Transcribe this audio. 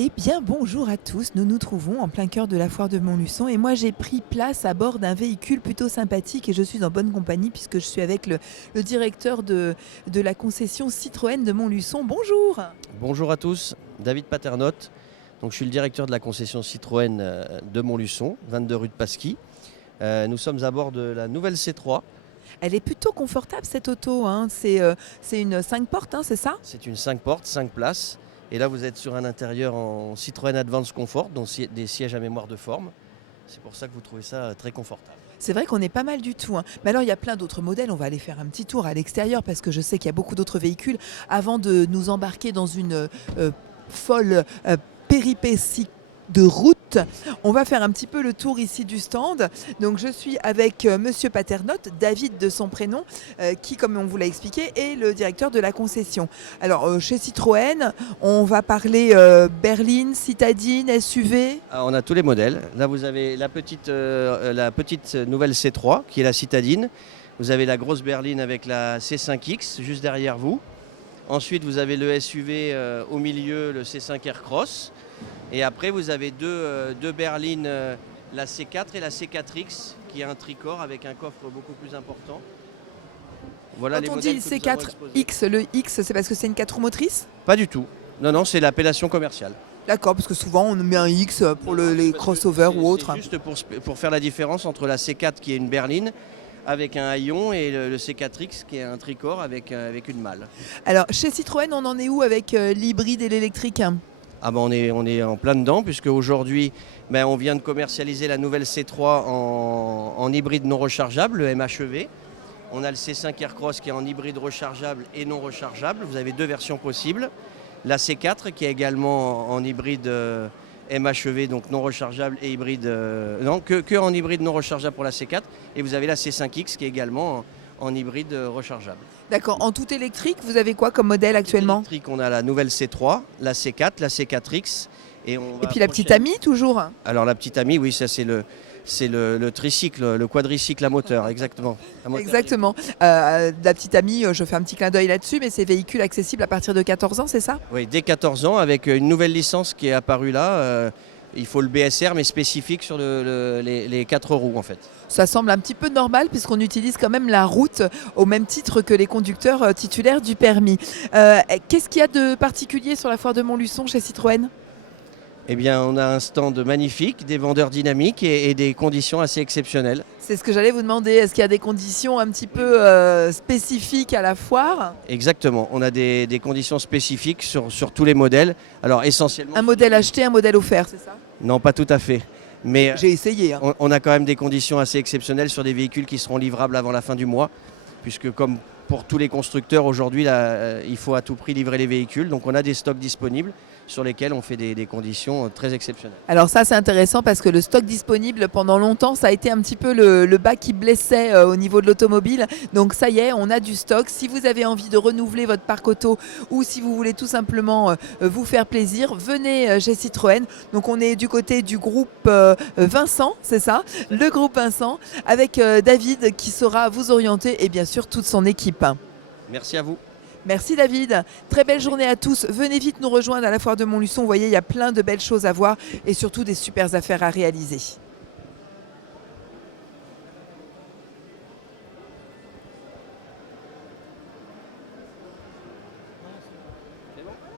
Eh bien, bonjour à tous. Nous nous trouvons en plein cœur de la foire de Montluçon et moi j'ai pris place à bord d'un véhicule plutôt sympathique et je suis en bonne compagnie puisque je suis avec le directeur de la concession Citroën de Montluçon. Bonjour. Bonjour à tous, David Paternotte. Donc, je suis le directeur de la concession Citroën de Montluçon, 22 rue de Pasquis. Nous sommes à bord de la nouvelle C3. Elle est plutôt confortable cette auto, hein. C'est une 5 portes, hein, c'est ça? C'est une 5 portes, 5 places. Et là, vous êtes sur un intérieur en Citroën Advance Comfort, donc des sièges à mémoire de forme. C'est pour ça que vous trouvez ça très confortable. C'est vrai qu'on est pas mal du tout, hein. Mais alors il y a plein d'autres modèles, on va aller faire un petit tour à l'extérieur parce que je sais qu'il y a beaucoup d'autres véhicules avant de nous embarquer dans une folle péripétie de route. On va faire un petit peu le tour ici du stand. Donc je suis avec Monsieur Paternotte, David de son prénom, qui, comme on vous l'a expliqué, est le directeur de la concession. Alors chez Citroën, on va parler berline, citadine, SUV. Ah, on a tous les modèles. Là, vous avez la petite nouvelle C3 qui est la citadine. Vous avez la grosse berline avec la C5X juste derrière vous. Ensuite, vous avez le SUV au milieu, le C5 Aircross. Et après, vous avez deux berlines, la C4 et la C4X, qui est un tricorps avec un coffre beaucoup plus important. Voilà les Quand on modèles dit que nous avons exposés. C4X, le X, c'est parce que c'est une 4 roues motrices? Pas du tout. Non, non, c'est l'appellation commerciale. D'accord, parce que souvent on met un X pour les crossovers ou autres. C'est juste pour faire la différence entre la C4 qui est une berline avec un haillon et le C4X qui est un tricorps avec une malle. Alors chez Citroën, on en est où avec l'hybride et l'électrique? Ah ben on est en plein dedans puisque aujourd'hui on vient de commercialiser la nouvelle C3 en hybride non rechargeable, le MHEV. On a le C5 Aircross qui est en hybride rechargeable et non rechargeable. Vous avez deux versions possibles. La C4 qui est également en hybride MHEV, donc non rechargeable et hybride... non, que en hybride non rechargeable pour la C4. Et vous avez la C5X qui est également en hybride rechargeable. D'accord. En tout électrique, vous avez quoi comme modèle actuellement? Électrique, on a la nouvelle C3, la C4, la C4X. Et puis la petite amie, toujours? Alors la petite amie, oui, ça c'est le tricycle, le quadricycle à moteur, exactement. Exactement. La petite amie, je fais un petit clin d'œil là-dessus, mais c'est véhicule accessible à partir de 14 ans, c'est ça? Oui, dès 14 ans, avec une nouvelle licence qui est apparue là. Il faut le BSR, mais spécifique sur les 4 roues en fait. Ça semble un petit peu normal puisqu'on utilise quand même la route au même titre que les conducteurs titulaires du permis. Qu'est-ce qu'il y a de particulier sur la foire de Montluçon chez Citroën? Eh bien, on a un stand magnifique, des vendeurs dynamiques et des conditions assez exceptionnelles. C'est ce que j'allais vous demander. Est-ce qu'il y a des conditions un petit peu spécifiques à la foire? Exactement. On a des conditions spécifiques sur tous les modèles. Alors, essentiellement... Un modèle acheté, un modèle offert, c'est ça? Non, pas tout à fait. Mais j'ai essayé. Hein. On a quand même des conditions assez exceptionnelles sur des véhicules qui seront livrables avant la fin du mois. Puisque comme pour tous les constructeurs aujourd'hui, il faut à tout prix livrer les véhicules. Donc on a des stocks disponibles sur lesquels on fait des conditions très exceptionnelles. Alors ça c'est intéressant parce que le stock disponible pendant longtemps ça a été un petit peu le bas qui blessait au niveau de l'automobile. Donc ça y est, on a du stock. Si vous avez envie de renouveler votre parc auto ou si vous voulez tout simplement vous faire plaisir, venez chez Citroën. Donc on est du côté du groupe Vincent, c'est ça? Le groupe Vincent avec David qui saura vous orienter et bien sûr toute son équipe. Merci à vous. Merci David, très belle journée à tous. Venez vite nous rejoindre à la foire de Montluçon, vous voyez il y a plein de belles choses à voir et surtout des super affaires à réaliser.